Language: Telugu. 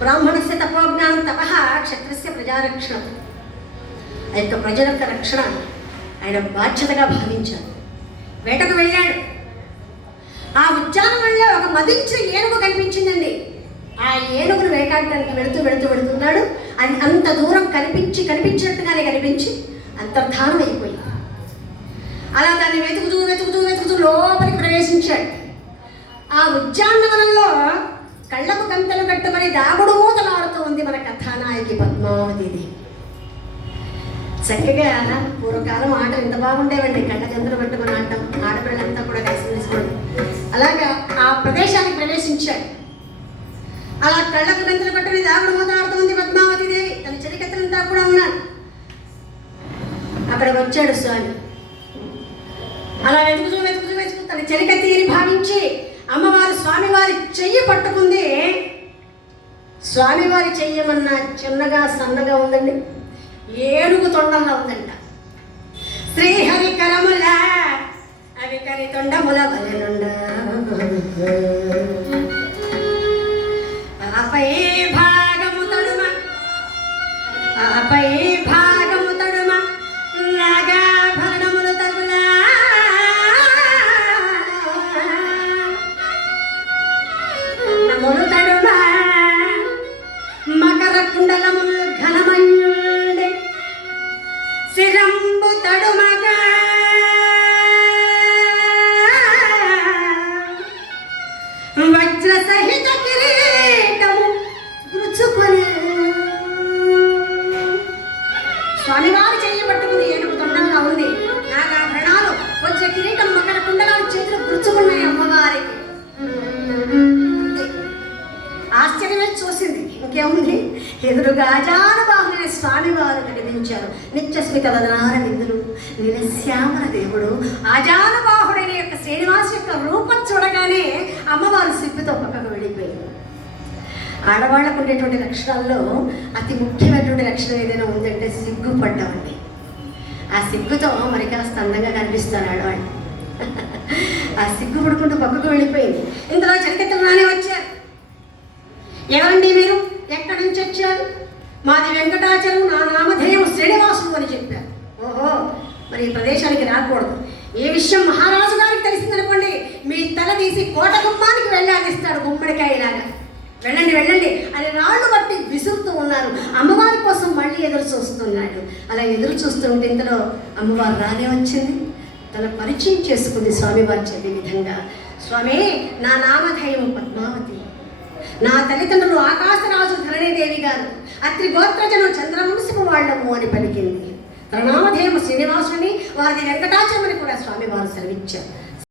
బ్రాహ్మణస్య తపోజ్ఞానం తప క్షత్రస్య ప్రజారక్షణ. ఆ యొక్క ప్రజల యొక్క రక్షణ ఆయన బాధ్యతగా భావించాడు వేటకు వెళ్ళాడు. ఆ ఉద్యానవనంలో ఒక మదించిన ఏనుగు కనిపించిందండి. ఆ ఏనుగును వేటాడటానికి వెళుతూ వెళుతూ వెళుతున్నాడు. అది అంత దూరం కనిపించి కనిపించినట్టుగానే కనిపించి అంతర్ధానం అయిపోయింది. అలా దాన్ని వెతుకుతూ వెతుకుతూ వెతుకుతూ లోపలికి ప్రవేశించాడు. ఆ ఉద్యానవనంలో కళ్ళకు కంతలు కట్టుకొని దాగుడు మూతలాడుతూ ఉంది మన కథానాయకి పద్మావతిది. చక్కగా పూర్వకాలం ఆటలు ఎంత బాగుండేవండి. కళ్ళ గంతులు పట్టుకుని ఆడటం ఆడపిల్లలంతా కూడా కలిసి తీసుకోవడం అలాగా ఆ ప్రదేశానికి ప్రవేశించాడు. అలా కళ్ళకు గంతలు పట్టుకుని దాగుడు మూతలాడుతుంది పద్మావతి దేవి తన చెలికత్తలంతా కూడా ఉన్నాడు. అక్కడ వచ్చాడు స్వామి. అలా వెతుకుతూ వెతుకుతూ వెతుకుతూ తన చెలికత్తి అని భావించి అమ్మవారు స్వామివారి చెయ్యి పట్టుకుంది. స్వామివారి చెయ్యమన్నా చిన్నగా సన్నగా ఉందండి. ఏనుగు తొండంగా ఉందంట. శ్రీహరికరముల అవి కరి తొండముల బలనుండ ఇంకేముంది ఎదురుగా జానబాహుని స్వామివారు కనిపించారు. నిత్యస్మిత వదనార నిధులు నిరశ్యామల దేవుడు అజానబాహుడైన యొక్క శ్రీనివాస యొక్క రూపం చూడగానే అమ్మవారు సిగ్గుతో పక్కకు వెళ్ళిపోయింది ఆడవాళ్ళకు ఉండేటువంటి లక్షణాల్లో అతి ముఖ్యమైనటువంటి లక్షణం ఏదైనా ఉందంటే సిగ్గుపడ్డామండి ఆ సిగ్గుతో మరి కాస్త అందంగా కనిపిస్తారు ఆడవాళ్ళు. ఆ సిగ్గు పడుకుంటూ పక్కకు వెళ్ళిపోయింది. ఇందులో చరిత్రలు రానే వచ్చారు. ఎవరండి మీరు? ఎక్కడి మాది వెంకటాచలం నా నామధేయం శ్రీనివాసుడు అని చెప్పారు. ఓహో మరి ఈ ప్రదేశానికి రాకూడదు. ఏ విషయం మహారాజు గారికి తెలిసిందనుకోండి మీ తల తీసి కోట గుమ్మానికి వెళ్ళాలిస్తాడు గుమ్మడికాయలాగా. వెళ్ళండి వెళ్ళండి. అని రాళ్ళు బట్టి విసురుతూ ఉన్నారు. అమ్మవారి కోసం మళ్ళీ ఎదురు చూస్తున్నాడు. అలా ఎదురు చూస్తుంటే ఇంతలో అమ్మవారు రానే వచ్చింది. తన పరిచయం చేసుకుంది స్వామివారు చెప్పే విధంగా. స్వామి నా నామధేయం పద్మా? నా తల్లిదండ్రులు ఆకాశరాజు ధరణీదేవి గారు. అత్రి గోత్రజను చంద్రవంశపు వాళ్ళము అని పలికింది. ప్రణామధేమ శ్రీనివాసుని వారి వెంకటాచలమని కూడా స్వామివారు సెలవిచ్చారు.